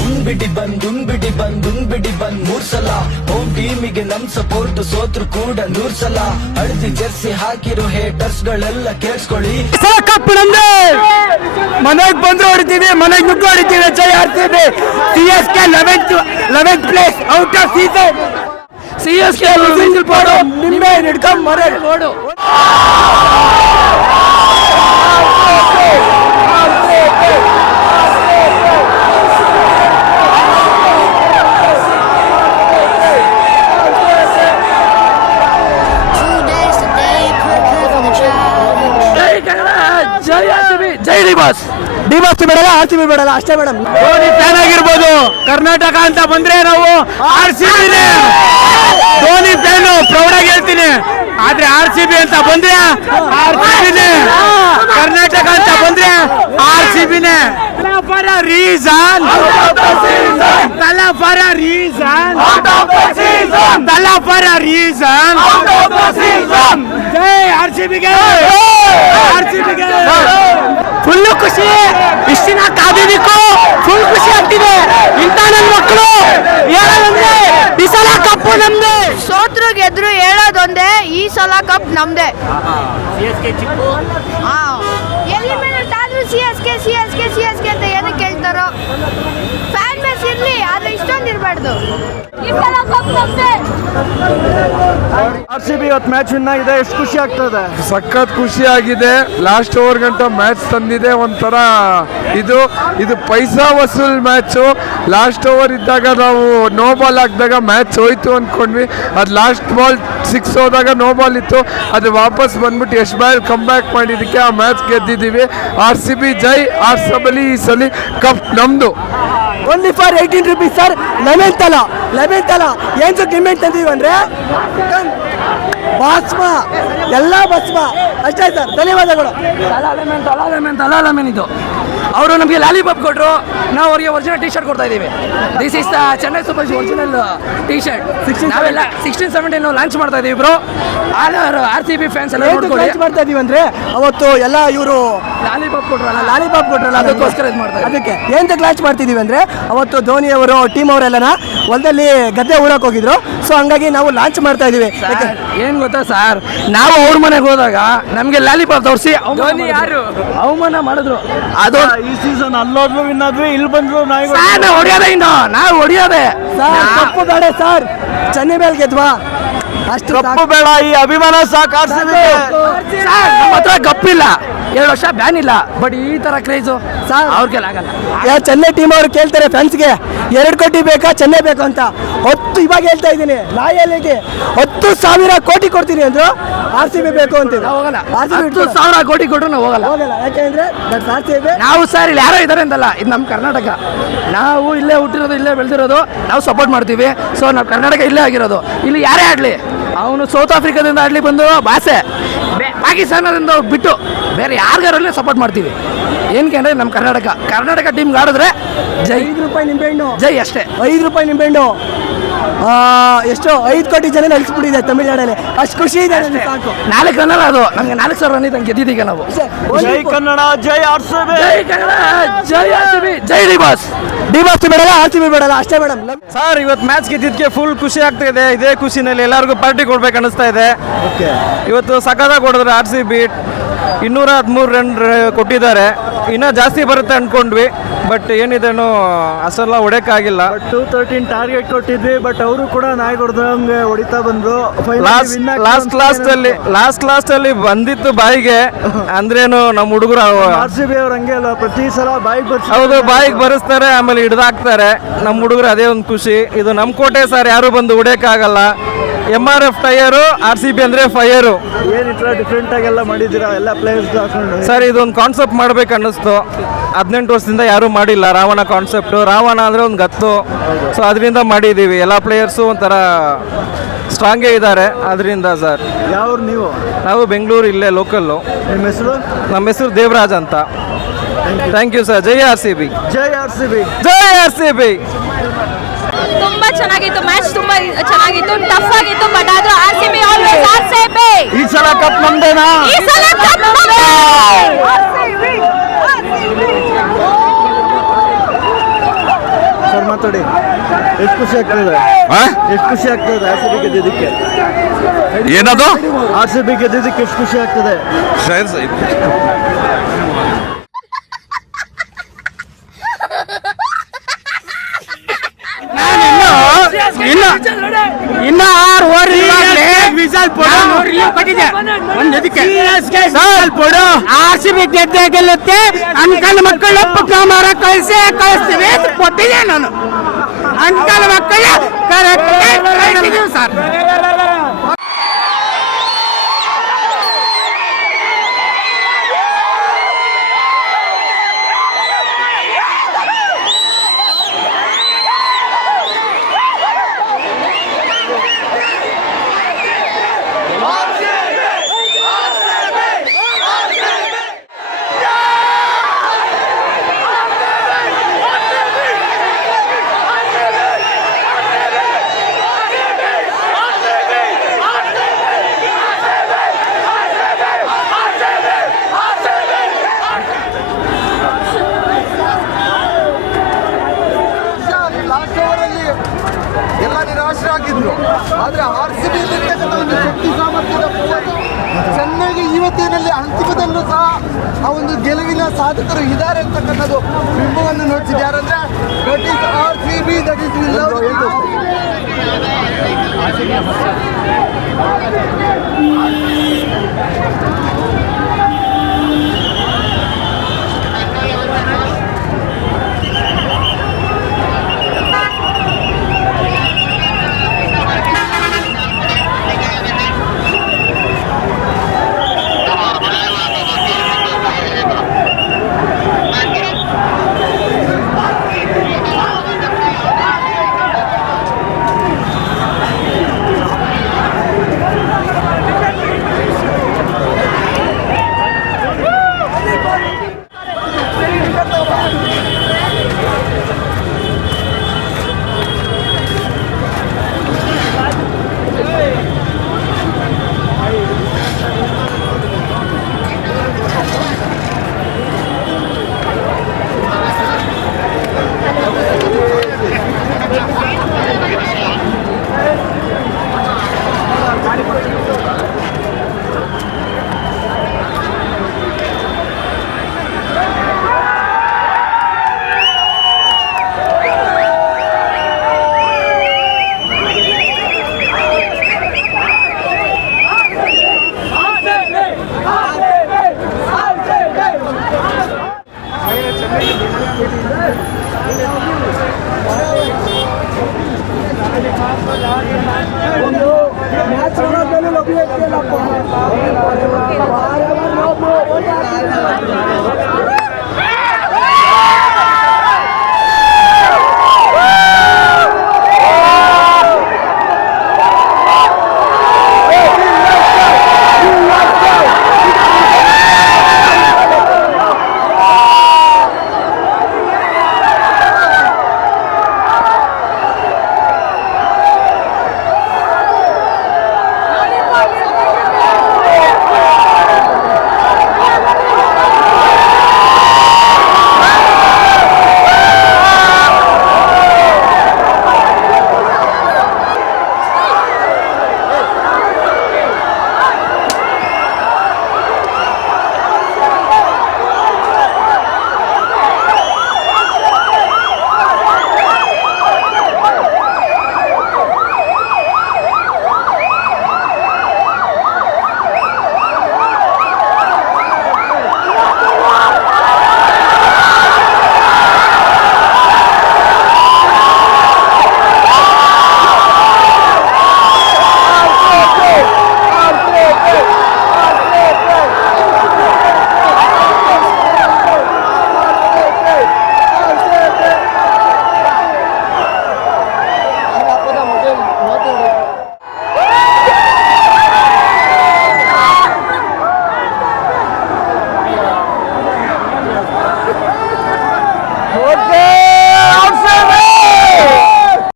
ಉಣ್ಬಿಡಿ ಬಂದ್ 3 ಸಲ ಹೋಮ್ ಟೀಮಿಗೆ ನಮ್ ಸಪೋರ್ಟ್ ಸೋತ್ರು ಕೂಡ 100 ಸಲ ಹಳದಿ ಜರ್ಸಿ ಹಾಕಿರೋ ಹೇಟರ್ಸ್ ಗಳೆಲ್ಲ ಕೇಳಿಸ್ಕೊಳ್ಳಿ. ಕಪ್ ನಮ್ದೆ, ಮನೆಗ್ ಬಂದ್ರು ಹೊಡಿತೀವಿ, ಮನೆಗ್ ನುಗ್ಗು ಹೊಡಿತೀವಿ. ಜೈ RCB. CSK 11th place out of season. CSK ಪೋಡು ನಿಮ್ಮೆ ಹಿಡ್ಕೊಂಡ್ ಮನೆಗ್ ಓಡು. ಜೈ ಡಿಬಾಸ್ ಬಿಡಲ್ಲ, ಆರ್ಸಿಬಿ ಬಿಡಲ್ಲ, ಅಷ್ಟೇ ಮೇಡಮ್. ಧೋನಿ ಫ್ಯಾನ್ ಆಗಿರ್ಬೋದು, ಕರ್ನಾಟಕ ಅಂತ ಬಂದ್ರೆ ನಾವು ಆರ್ಸಿಬಿನೇ ಧೋನಿ ಫ್ಯಾನು, ಪ್ರೌಡ್ ಆಗಿ ಹೇಳ್ತೀನಿ. ಆದ್ರೆ ಆರ್ಸಿಬಿ ಅಂತ ಬಂದ್ರೆ ಆರ್ಸಿಬಿನೇ, ಕರ್ನಾಟಕ ಅಂತ ಬಂದ್ರೆ ಆರ್ಸಿಬಿನೇ. For a reason, for a reason, for a reason. ಜೈ ಆರ್ಸಿಬಿಗೆ, ಆರ್ಸಿಬಿಗೆ ಫುಲ್ ಖುಷಿ. ಇಷ್ಟಿನ ಕಾದಿದ್ದಕ್ಕೂ ಫುಲ್ ಖುಷಿ ಆಗ್ತಿದೆ. ಇಂಥ ನನ್ನ ಮಕ್ಕಳು ಹೇಳೋದಂದ್ರೆ ಈ ಸಲ ಕಪ್ಪು ನಮ್ದೆ. ಸೋತ್ರು ಗೆದ್ರು ಹೇಳೋದೊಂದೇ, ಈ ಸಲ ಕಪ್ ನಮ್ದೆ. ಎಲಿಮಿನೇಟ್ ಆದ್ರೂ CSK ಅಂತ ಏನಕ್ಕೆ ಕೇಳ್ತಾರೋ? ಫ್ಯಾನ್ ಬೇಸ್ ಇರ್ಲಿ, ಆದ್ರೆ ಇಷ್ಟೊಂದು ಇರಬಾರ್ದು. ಈ ಸಲ ಕಪ್ ನಮ್ದೆ. ಆರ್ಸಿಬಿ ಇವತ್ತು ಮ್ಯಾಚ್ ವಿನ್ ಆಗಿದೆ, ಎಷ್ಟು ಖುಷಿ ಆಗ್ತದೆ? ಸಖತ್ ಖುಷಿ ಆಗಿದೆ. ಲಾಸ್ಟ್ ಓವರ್ ಗಂಟ ಮ್ಯಾಚ್ ತಂದಿದೆ. ಒಂಥರ ಇದು ಪೈಸಾ ವಸೂಲ್ ಮ್ಯಾಚು. ಲಾಸ್ಟ್ ಓವರ್ ಇದ್ದಾಗ ನಾವು ನೋ ಬಾಲ್ ಹಾಕಿದಾಗ ಮ್ಯಾಚ್ ಹೋಯ್ತು ಅಂದ್ಕೊಂಡ್ವಿ. ಅದು ಲಾಸ್ಟ್ ಬಾಲ್ 6 ಹೋದಾಗ ನೋ ಬಾಲ್ ಇತ್ತು. ಅದು ವಾಪಸ್ ಬಂದ್ಬಿಟ್ಟು ಎಷ್ಟು ಬಾಲ್ ಕಮ್ ಬ್ಯಾಕ್ ಮಾಡಿದ್ದಕ್ಕೆ ಆ ಮ್ಯಾಚ್ ಗೆದ್ದಿದ್ದೀವಿ. RCB ಜೈ. RCB ಈ ಸಲ ಕಪ್ ನಮ್ದು. Only for 18 rupees sir. 11th ಅಲ್ಲ ಏನ್ ಡಿಮ್ಯಾಂಡ್ ತಂದೀವಿ ಅಂದ್ರೆ ಭಸ್ಮ, ಎಲ್ಲ ಭಸ್ಮ ಅಷ್ಟೇ ಸರ್. ಧನ್ಯವಾದಗಳು. ಇದು ಅವರು ನಮಗೆ ಲಾಲಿಪಾಪ್ ಕೊಟ್ಟರು, ನಾವು ಅವರಿಗೆ ಒರಿಜಿನಲ್ ಟಿ ಶರ್ಟ್ ಕೊಡ್ತಾ ಇದ್ದೀವಿ. This is the Chennai super original T shirt. ನಾವೆಲ್ಲ 16-17 ಲಾಂಚ್ ಮಾಡ್ತಾ ಇದೀವಿ ಬ್ರೋ. ಆಲ್ RCB ಫ್ಯಾನ್ಸ್ ಎಲ್ಲ ಲಾಂಚ್ ಮಾಡ್ತಾ ಇದೀವಿ ಅಂದ್ರೆ ಅವತ್ತು ಎಲ್ಲ ಇವರು ಲಾಲಿಪಾಪ್ ಕೊಟ್ರಲ್ಲ ಅದಕ್ಕೋಸ್ಕರ ಇದು ಮಾಡ್ತಾರೆ. ಅದಕ್ಕೆ ಏನಕ್ಕೆ ಲಾಂಚ್ ಮಾಡ್ತಿದೀವಿ ಅಂದ್ರೆ ಅವತ್ತು ಧೋನಿ ಅವರು ಟೀಮ್ ಅವರೆಲ್ಲನ ಹೊಲದಲ್ಲಿ ಗದ್ದೆ ಊರಕ್ಕೆ ಹೋಗಿದ್ರು. ಸೊ ಹಂಗಾಗಿ ನಾವು ಲಾಂಚ್ ಮಾಡ್ತಾ ಇದೀವಿ. ಏನ್ ಗೊತ್ತಾ ಸರ್, ನಾವು ಅವ್ರ ಮನೆಗೆ ಹೋದಾಗ ನಮ್ಗೆ ಲಾಲಿಪಾಪ್ ತೋರಿಸಿ ಧೋನಿ ಯಾರು ಅವಮಾನ ಮಾಡಿದ್ರು. ಅದು ಈ ಸೀಸನ್ ಅಲ್ಲೋದ್ರು ವಿನ್ ಆದ್ವಿ, ಇಲ್ಲಿ ಬಂದ್ರು ನಾವು ಹೊಡಿಯೋದೇ. ಇನ್ನು ನಾವು ಹೊಡಿಯೋದೆ ತಪ್ಪು ಬೇಡ ಸರ್. ಚೆನ್ನೈ ಮೇಲೆ ಗೆದ್ವಾ, ಅಷ್ಟು ತಪ್ಪು ಬೇಡ. ಈ ಅಭಿಮಾನ ಸಾಕು. ನಮ್ಮ ಹತ್ರ ಕಪ್ಪಿಲ್ಲ, 2 ವರ್ಷ ಬ್ಯಾನ್ ಇಲ್ಲ, ಬಟ್ ಈ ತರ ಕ್ರೇಜು ಅವ್ರಿಗೆ ಆಗಲ್ಲ. ಚೆನ್ನೈ ಟೀಮ್ ಅವ್ರು ಕೇಳ್ತಾರೆ ಫ್ಯಾನ್ಸ್ಗೆ 2 ಕೋಟಿ ಬೇಕಾ, ಚೆನ್ನೈ ಬೇಕು ಅಂತ. 10 ಇವಾಗ ಹೇಳ್ತಾ ಇದ್ದೀನಿ, ಲಾಯಲಿಟಿ 10,000 ಕೋಟಿ ಕೊಡ್ತೀನಿ ಅಂದ್ರು. RCB ಬೇಕು ಅಂತೀವಿ, 10,000 ಕೋಟಿ ಕೊಟ್ಟರು ನಾವು ಹೋಗಲ್ಲ. ಯಾಕೆಂದ್ರೆ ನಾವು ಸರ್ ಇಲ್ಲಿ ಯಾರೋ ಇದ್ದಾರೆ ಅಂತಲ್ಲ, ಇದು ನಮ್ಮ ಕರ್ನಾಟಕ. ನಾವು ಇಲ್ಲೇ ಹುಟ್ಟಿರೋದು, ಇಲ್ಲೇ ಬೆಳೆದಿರೋದು, ನಾವು ಸಪೋರ್ಟ್ ಮಾಡ್ತೀವಿ. ಸೊ ನಾವು ಕರ್ನಾಟಕ ಇಲ್ಲೇ ಆಗಿರೋದು. ಇಲ್ಲಿ ಯಾರೇ ಆಡ್ಲಿ, ಅವನು ಸೌತ್ ಆಫ್ರಿಕಾದಿಂದ ಆಡ್ಲಿ ಬಂದು ಭಾಷೆ ಪಾಕಿಸ್ತಾನದಿಂದ ಬಿಟ್ಟು ಬೇರೆ ಯಾರಿಗಾರಲ್ಲೇ ಸಪೋರ್ಟ್ ಮಾಡ್ತೀವಿ. ಏನಕ್ಕೆ ಅಂದರೆ ನಮ್ಮ ಕರ್ನಾಟಕ ಟೀಮ್ಗೆ ಆಡಿದ್ರೆ ಜೈ. 5 ರೂಪಾಯಿ ನಿಂಬೆಹಣ್ಣು ಜೈ ಅಷ್ಟೇ. 5 ರೂಪಾಯಿ ನಿಂಬೆಹಣ್ಣು ಎಷ್ಟು 5 ಕೋಟಿ ಜನ ಅಳಿಸ್ಬಿಟ್ಟಿದೆ ತಮಿಳ್ನಾಡಲ್ಲಿ. ಅಷ್ಟು ಖುಷಿ ಇದೆ. ಸಾಕು 4 ರನ್ ಅದು ನಮಗೆ 4,000 ರನ್ ಇದೆ ಗೆದ್ದಿದ್ದೀಗ ನಾವು. ಜೈ ಕನ್ನಡ, ಜೈ RCB, ಜೈ ಕನ್ನಡ, ಜೈ RCB, ಜೈ ಡಿಬಾಸ್ ಬಿಡಲ್ಲ, RCB ಬಿಡಲ್ಲ, ಅಷ್ಟೇ ಮೇಡಮ್. ಸರ್ ಇವತ್ತು ಮ್ಯಾಚ್ ಗೆದ್ದಿದ್ದಕ್ಕೆ ಫುಲ್ ಖುಷಿ ಆಗ್ತಾ ಇದೆ. ಇದೇ ಖುಷಿನಲ್ಲಿ ಎಲ್ಲರಿಗೂ ಪಾರ್ಟಿ ಕೊಡ್ಬೇಕು ಅನಿಸ್ತಾ ಇದೆ. ಇವತ್ತು ಸಖತ್ತಾಗಿ ಹೊಡೆದ್ರೆ RCB 213 ರನ್ ಕೊಟ್ಟಿದ್ದಾರೆ. ಇನ್ನೂ ಜಾಸ್ತಿ ಬರುತ್ತೆ ಅಂದ್ಕೊಂಡ್ವಿ, ಬಟ್ ಏನಿದೇನೋ ಅಷ್ಟೆಲ್ಲ ಹೊಡೆಯಕ್ಕಾಗಿಲ್ಲ. 213 ಟಾರ್ಗೆಟ್ ಕೊಟ್ಟಿದ್ವಿ, ಬಟ್ ಅವರು ಕೂಡ ನಾಯಿ ಹೊಡೆದಂಗೆ ಹೊಡಿತಾ ಬಂದ್ರು. ಲಾಸ್ಟ್ ಅಲ್ಲಿ ಬಂದಿತ್ತು ಬಾಯಿಗೆ ಅಂದ್ರೇನು ನಮ್ಮ ಹುಡುಗರು RCB ಅವ್ರು ಹಂಗೆ ಅಲ್ಲ, ಪ್ರತಿ ಸಲ ಬಾಯಿಗೆ ಬರೆಸ್ತಾರೆ, ಆಮೇಲೆ ಹಿಡ್ದಾಕ್ತಾರೆ. ನಮ್ಮ ಹುಡುಗರು ಅದೇ ಒಂದು ಖುಷಿ. ಇದು ನಮ್ಮ ಕೋಟೆ ಸರ್, ಯಾರು ಬಂದು ಹೊಡೆಯಕ್ಕಾಗಲ್ಲ. MRF ಟೈರು, RCB ಅಂದ್ರೆ ಫೈರು. ಏನಿಲ್ಲ ಡಿಫ್ರೆಂಟ್ ಆಗೆಲ್ಲ ಮಾಡಿದ್ದೀರಾ ಎಲ್ಲ ಪ್ಲೇಯರ್ಸ್ ಸರ್. ಇದೊಂದು ಕಾನ್ಸೆಪ್ಟ್ ಮಾಡ್ಬೇಕು ಅನ್ನಿಸ್ತು. 18 ವರ್ಷದಿಂದ ಯಾರೂ ಮಾಡಿಲ್ಲ ರಾವಣ ಕಾನ್ಸೆಪ್ಟು. ರಾವಣ ಅಂದರೆ ಒಂದು ಗತ್ತು. ಸೊ ಅದರಿಂದ ಮಾಡಿದ್ದೀವಿ. ಎಲ್ಲ ಪ್ಲೇಯರ್ಸು ಒಂಥರ ಸ್ಟ್ರಾಂಗೇ ಇದ್ದಾರೆ ಅದರಿಂದ ಸರ್. ಯಾವ್ರು ನೀವು? ನಾವು ಬೆಂಗಳೂರು, ಇಲ್ಲೇ ಲೋಕಲ್ಲು. ನಿಮ್ಮ ಹೆಸರು? ನಮ್ಮ ಹೆಸರು ದೇವರಾಜ್ ಅಂತ. Thank you sir. ಜೈ RCB, ಜೈ RCB, ಜೈ RCB. ತುಂಬಾ ಚೆನ್ನಾಗಿತ್ತು ಮ್ಯಾಚ್, ತುಂಬಾ ಚೆನ್ನಾಗಿತ್ತು, ಟಫ್ ಆಗಿತ್ತು, ಬಟ್ ಆದ್ರೂ RCB ಆಲ್ವೇಸ್ RCB. ಈ ಸಲ ಕಪ್ ನಮ್ದೇನಾ? ಈ ಸಲ ಕಪ್ ನಮ್ದೇ. RCB ಸರ್ ಮಾತಾಡಿ. ಎಷ್ಟು ಖುಷಿ ಆಗ್ತದೆ, ಎಷ್ಟು ಖುಷಿ ಆಗ್ತದೆ ಆರ್ ಸಿ ಬಿ ಗೆದ್ದಿದ್ದಕ್ಕೆ? ಏನದು ಆರ್ ಸಿ ಬಿ ಗೆದ್ದಿದ್ದಕ್ಕೆ ಎಷ್ಟು ಖುಷಿ ಆಗ್ತದೆ? ಇನ್ನ 6 ಓವರ್ ಆರ್ ಸಿ ಬಿ ಗೆದ್ದೆ ಗೆಲ್ಲುತ್ತೆ ಅನ್ಕಲ್ ಮಕ್ಕಳು ಪುಕ್ಕ ಮಾರ ಕಳಿಸ್ತೀವಿ ಅಂತ ಕೊಟ್ಟಿದ್ದೆ ನಾನು. ಅನ್ಕಲ್ ಮಕ್ಕಳು ಕರೆಕ್ಟ್ ಸರ್. ಲಾಸ್ಟ್ ಓವರಲ್ಲಿ ಎಲ್ಲ ನಿರಾಶರಾಗಿದ್ರು. ಆದರೆ ಆರ್ ಸಿ ಬಿ ಒಂದು ಶಕ್ತಿ ಸಾಮರ್ಥ್ಯದ ಚೆನ್ನಾಗಿ ಇವತ್ತಿನಲ್ಲಿ ಅಂತಿಮದಲ್ಲೂ ಸಹ ಆ ಒಂದು ಗೆಲುವಿನ ಸಾಧಕರು ಇದ್ದಾರೆ ಅಂತಕ್ಕಂಥದ್ದು ಬಿಂಬವನ್ನು ನೋಡ್ತಿದ್ದೆ. ಯಾರಂದ್ರೆ that is R C B, that is love.